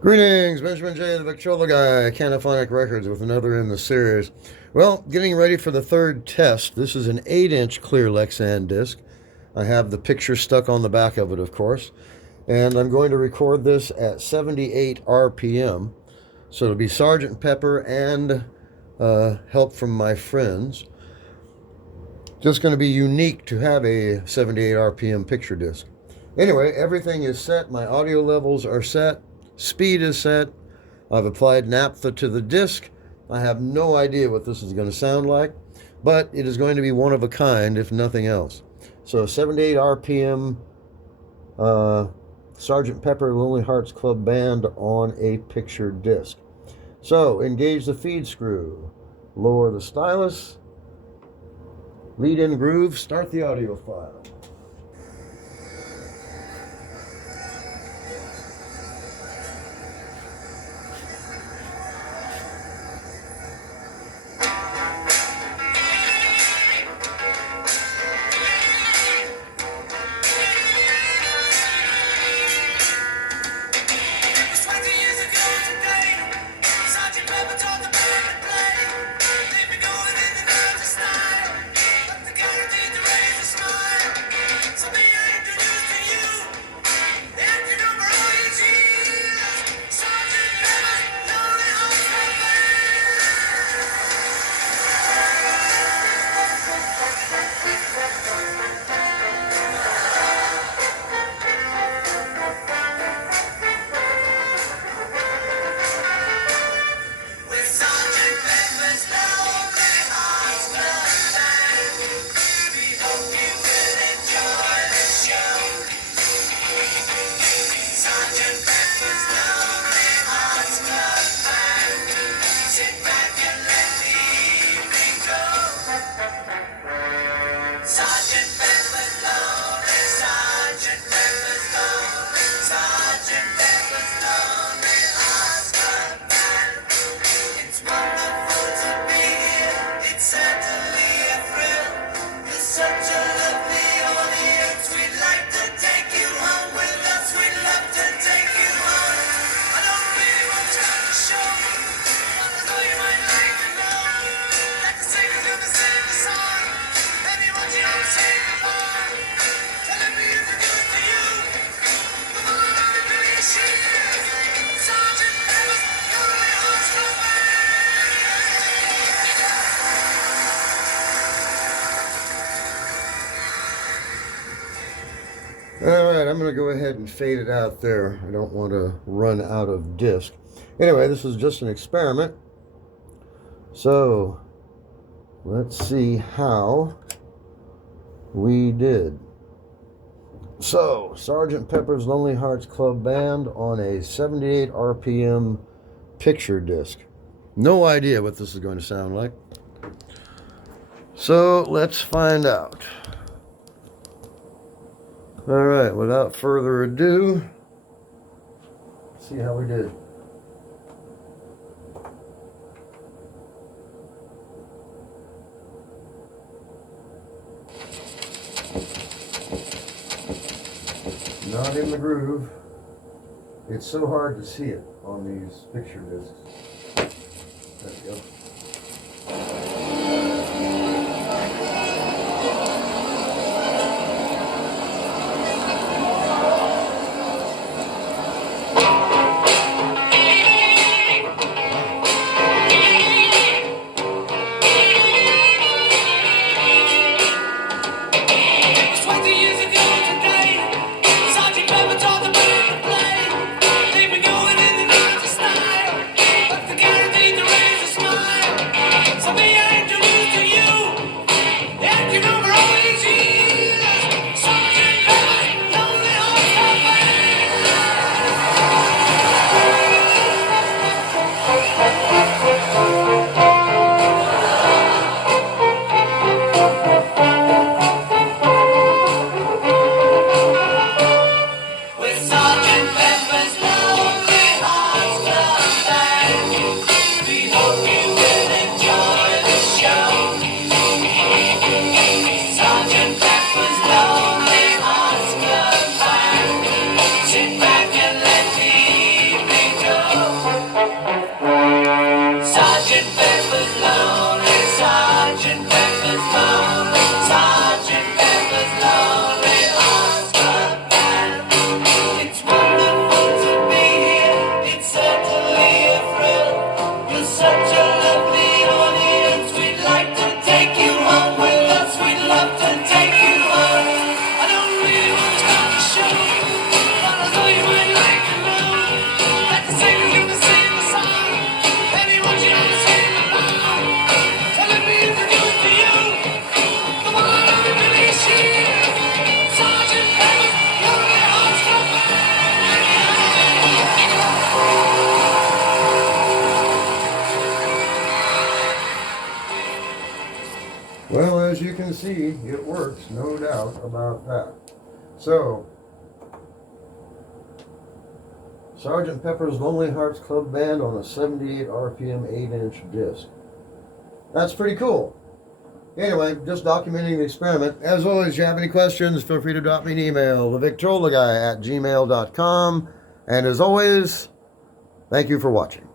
Greetings, Benjamin J. the Victrola Guy, Canophonic Records with another in the series. Well, getting ready for the third test. This is an 8-inch clear Lexan disc. I have the picture stuck on the back of it, of course. And I'm going to record this at 78 RPM. So it'll be Sgt. Pepper and help from my friends. Just going to be unique to have a 78 RPM picture disc. Anyway, everything is set. My audio levels are set. Speed is set. I've applied naphtha to the disc. I have no idea what this is going to sound like, but it is going to be one of a kind, if nothing else. So 78 RPM Sgt. Pepper Lonely Hearts Club Band on a picture disc. So engage the feed screw, lower the stylus, lead in groove, start the audio file. Alright, I'm going to go ahead and fade it out there. I don't want to run out of disc. Anyway, this is just an experiment. So, let's see how we did. So, Sgt. Pepper's Lonely Hearts Club Band on a 78 RPM picture disc. No idea what this is going to sound like. So, let's find out. Alright, without further ado, let's see how we did. Not in the groove. It's so hard to see it on these picture discs. There we go. So can see, it works, no doubt about that. So, Sgt. Pepper's Lonely Hearts Club Band on a 78 RPM 8-inch disc. That's pretty cool. Anyway, just documenting the experiment. As always, if you have any questions, feel free to drop me an email, thevictrolaguy@gmail.com. And as always, thank you for watching.